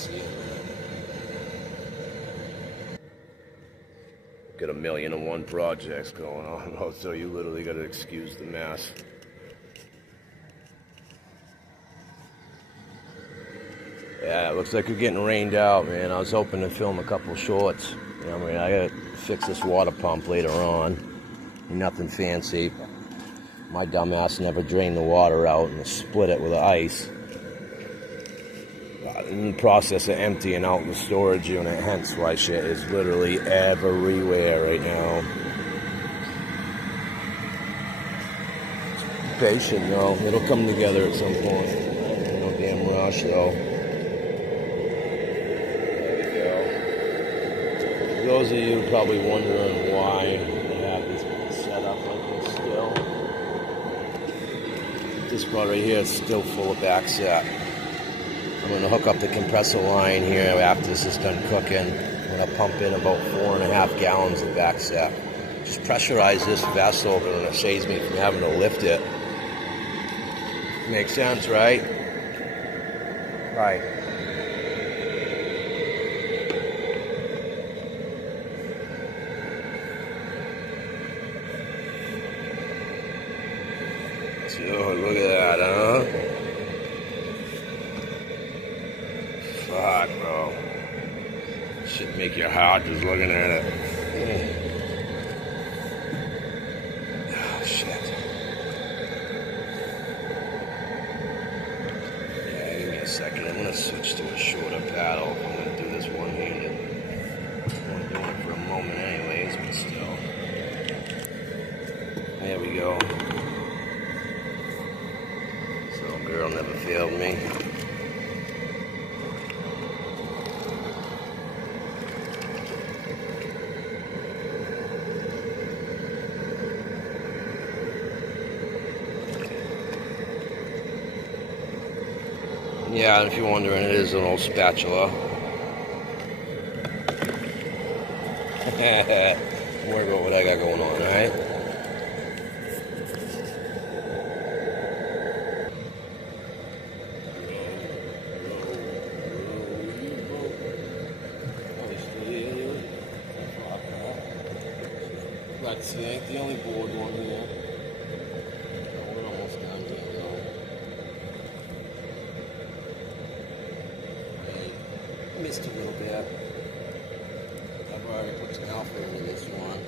messy. Got 1,000,001 projects going on, so you literally got to excuse the mess. Yeah, it looks like you're getting rained out, man. I was hoping to film a couple shorts. You know, I mean, I gotta fix this water pump later on. Nothing fancy. My dumbass never drained the water out and split it with the ice. In the process of emptying out the storage unit, hence why shit is literally everywhere right now. Patient though, it'll come together at some point. No damn rush though. For those of you probably wondering why they have this set up like this still. This part right here is still full of backset. I'm going to hook up the compressor line here after this is done cooking. I'm going to pump in about 4.5 gallons of backset. Just pressurize this vessel and it saves me from having to lift it. Makes sense, right? Right. So, look at that, huh? Fuck, bro. Should make your heart just looking at it. Oh, shit. Yeah, give me a second. I'm gonna switch to a shorter paddle. I'm gonna do this one-handed. I'm doing it for a moment anyways, but still. There we go. Some girl never failed me. Yeah, if you're wondering, it is an old spatula. Don't worry about what I got going on, alright? Let's see, ain't the only board one here. We're almost done here, though. Missed a little bit. I've already put some alpha into this one.